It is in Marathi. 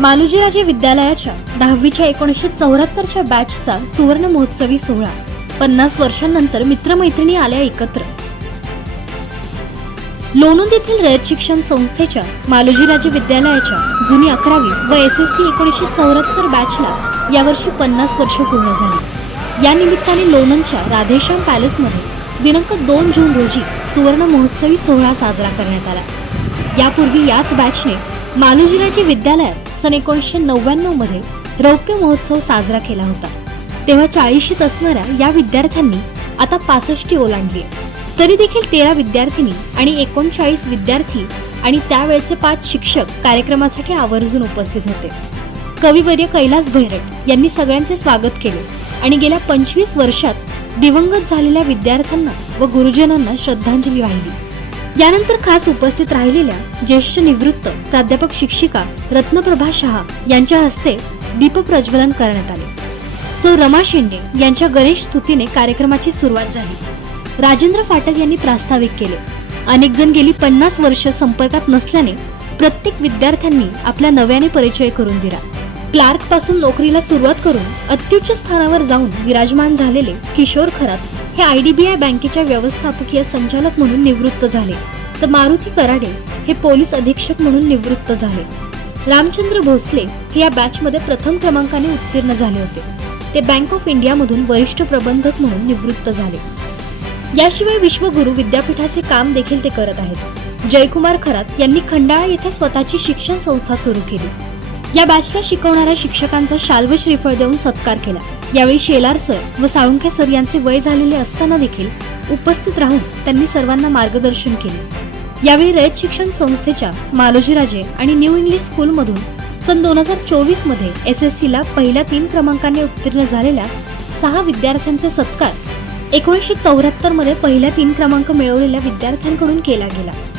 मालोजीराजे विद्यालयाच्या दहावीच्या एकोणीसशे चौऱ्याहत्तरच्या बॅचचा सुवर्ण महोत्सवी सोहळा. पन्नास वर्षांनंतर मित्रमैत्रिणी आल्या एकत्र. लोणंद येथील रयत शिक्षण संस्थेच्या मालोजीराजे विद्यालयाच्या जुनी अकरावी व एस एस सी एकोणीसशे चौऱ्याहत्तर बॅचला यावर्षी पन्नास वर्ष पूर्ण झाली. या निमित्ताने लोणंदच्या राधेश्याम पॅलेसमध्ये दिनांक दोन जून रोजी सुवर्ण महोत्सवी सोहळा साजरा करण्यात आला. यापूर्वी याच बॅचने मालोजीराजे विद्यालयात सन एकोणीसशे नव्याण्णवमध्ये रौप्य महोत्सव साजरा केला होता. तेव्हा चाळीशीत असणाऱ्या या विद्यार्थ्यांनी आता पासष्टी ओलांडली आहे. तरी देखील तेरा विद्यार्थिनी आणि एकोणचाळीस विद्यार्थी आणि त्यावेळचे पाच शिक्षक कार्यक्रमासाठी आवर्जून उपस्थित होते. कविवर्य कैलास भैरट यांनी सगळ्यांचे स्वागत केले आणि गेल्या पंचवीस वर्षात दिवंगत झालेल्या विद्यार्थ्यांना व गुरुजनांना श्रद्धांजली वाहिली. यानंतर खास उपस्थित राहिलेल्या ज्येष्ठ निवृत्त प्राध्यापक शिक्षिका रत्नप्रभा शहा यांच्या हस्ते दीपप्रज्वलन करण्यात आले. सो रमा शिंदे यांच्या गणेश स्तुतीने कार्यक्रमाची सुरुवात झाली. राजेंद्र फाटक यांनी प्रास्ताविक केले. अनेक जण गेली पन्नास वर्ष संपर्कात नसल्याने प्रत्येक विद्यार्थ्यांनी आपला नव्याने परिचय करून दिला. क्लार्कपासून नोकरीला सुरुवात करून अत्युच्च स्थानावर जाऊन विराजमान झालेले किशोर खरात हे आय डी बी आय बँकेच्या व्यवस्थापकीय संचालक म्हणून निवृत्त झाले. तर मारुती कराडे हे पोलीस अधीक्षक म्हणून निवृत्त झाले. रामचंद्र भोसले हे या बॅचमध्ये प्रथम क्रमांकाने उत्तीर्ण झाले होते. ते बँक ऑफ इंडियामधून वरिष्ठ प्रबंधक म्हणून निवृत्त झाले. याशिवाय विश्वगुरु विद्यापीठाचे काम देखील ते करत आहेत. जयकुमार खरात यांनी खंडाळा येथे स्वतःची शिक्षण संस्था सुरू केली. या बॅचला शिकवणाऱ्या शिक्षकांचा शाल्व श्रीफळ देऊन सत्कार केला. यावेळी शेलार सर व साळुंखे सर यांचे वय झालेले असताना देखील उपस्थित राहून त्यांनी सर्वांना मार्गदर्शन केले. यावेळी रयत शिक्षण संस्थेच्या मालोजीराजे आणि न्यू इंग्लिश स्कूलमधून सन दोन हजार चोवीसमध्ये एस एस सी ला पहिल्या तीन क्रमांकाने उत्तीर्ण झालेल्या सहा विद्यार्थ्यांचे सत्कार एकोणीसशे चौऱ्याहत्तरमध्ये पहिल्या तीन क्रमांक मिळवलेल्या विद्यार्थ्यांकडून केला गेला.